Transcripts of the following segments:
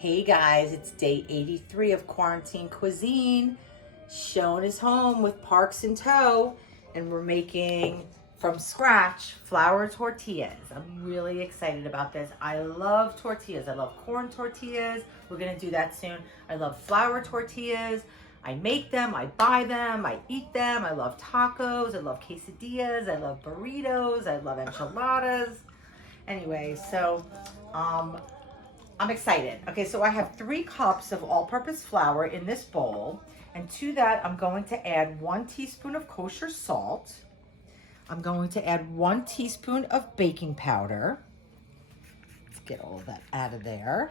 Hey guys, it's day 83 of Quarantine Cuisine. Schoen is home with Parks in tow, and we're making from scratch flour tortillas. I'm really excited about this. I love tortillas. I love corn tortillas. We're gonna do that soon. I love flour tortillas. I make them, I buy them, I eat them. I love tacos, I love quesadillas, I love burritos, I love enchiladas. Anyway, so I'm excited. Okay, so I have 3 cups of all-purpose flour in this bowl, and to that I'm going to add 1 teaspoon of kosher salt. I'm going to add 1 teaspoon of baking powder. Let's get all of that out of there.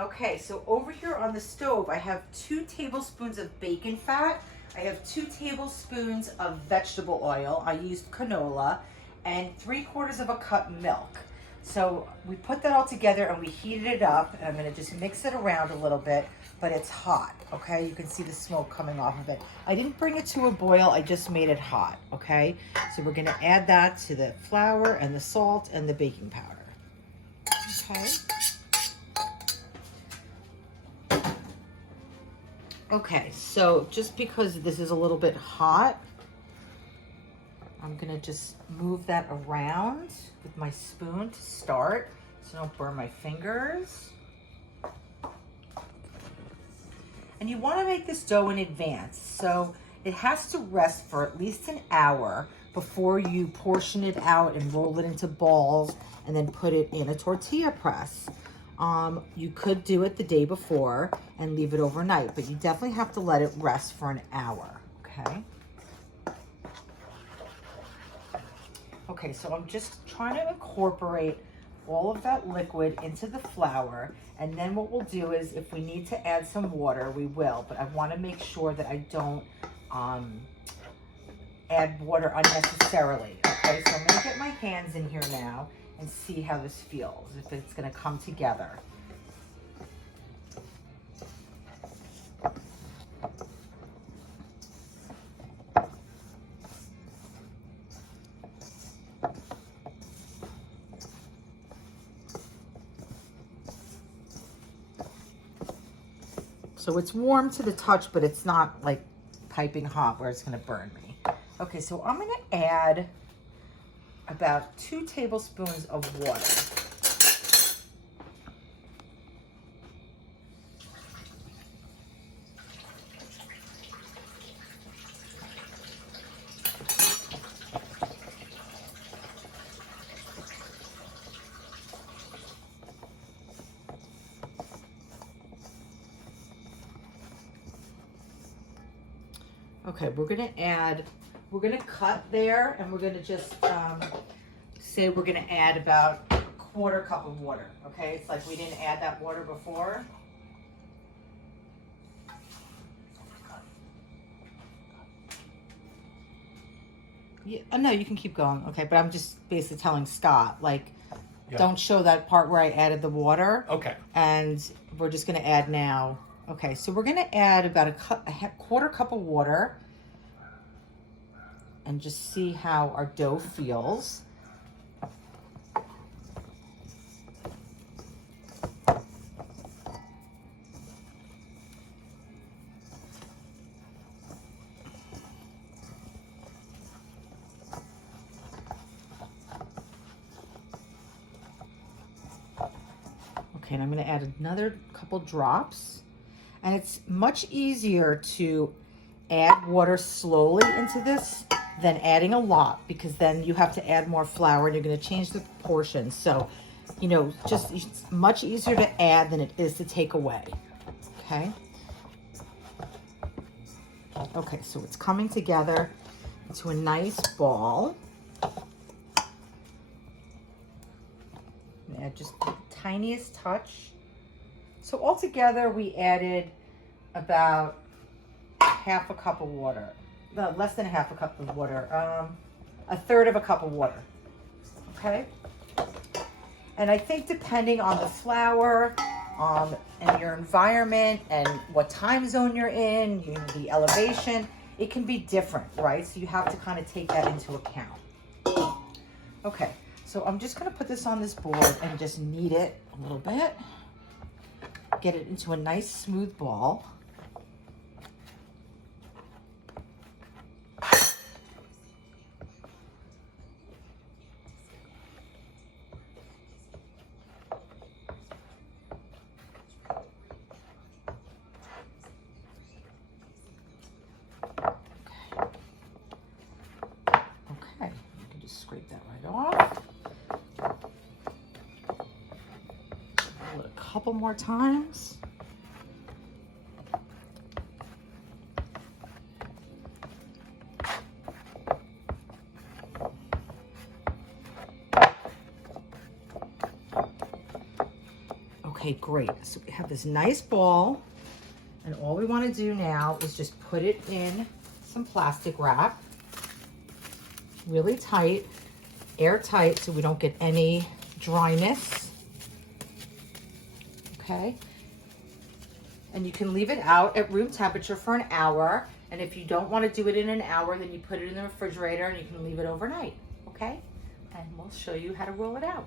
Okay, so over here on the stove I have 2 tablespoons of bacon fat. I have 2 tablespoons of vegetable oil. I used canola, and 3/4 of a cup milk. So we put that all together and we heated it up, and I'm gonna just mix it around a little bit, but it's hot, okay? You can see the smoke coming off of it. I didn't bring it to a boil, I just made it hot, okay? So we're gonna add that to the flour and the salt and the baking powder, okay? Okay, so just because this is a little bit hot, I'm gonna just move that around with my spoon to start so I don't burn my fingers. And you wanna make this dough in advance, so it has to rest for at least an hour before you portion it out and roll it into balls and then put it in a tortilla press. You could do it the day before and leave it overnight, but you definitely have to let it rest for an hour, okay? Okay, so I'm just trying to incorporate all of that liquid into the flour, and then what we'll do is if we need to add some water, we will, but I want to make sure that I don't add water unnecessarily. Okay, so I'm going to get my hands in here now and see how this feels, if it's going to come together. So it's warm to the touch, but it's not like piping hot where it's gonna burn me. Okay, so I'm gonna add about 2 tablespoons of water. Okay, we're gonna cut there, and we're gonna just say we're gonna add about 1/4 cup of water, okay? It's like we didn't add that water before. Yeah, no, you can keep going, okay, but I'm just basically telling Scott, like, don't show that part where I added the water. Okay. And we're just gonna add now. Okay, so we're gonna add about a 1/4 cup of water and just see how our dough feels. Okay, and I'm gonna add another couple drops. And it's much easier to add water slowly into this than adding a lot, because then you have to add more flour and you're gonna change the proportion. So, you know, just it's much easier to add than it is to take away, okay? Okay, so it's coming together into a nice ball. Add just the tiniest touch. So altogether we added about 1/2 cup of water. No, less than 1/2 cup of water. 1/3 cup of water. Okay? And I think depending on the flour, and your environment and what time zone you're in, the elevation, it can be different, right? So you have to kind of take that into account. Okay, so I'm just gonna put this on this board and just knead it a little bit. get it into a nice smooth ball. Okay, you can just scrape that right off. Roll it a couple more times. Okay, great. So we have this nice ball, and all we want to do now is just put it in some plastic wrap, really tight, airtight, so we don't get any dryness. Okay, and you can leave it out at room temperature for an hour, and if you don't want to do it in an hour, then you put it in the refrigerator and you can leave it overnight. Okay, and we'll show you how to roll it out.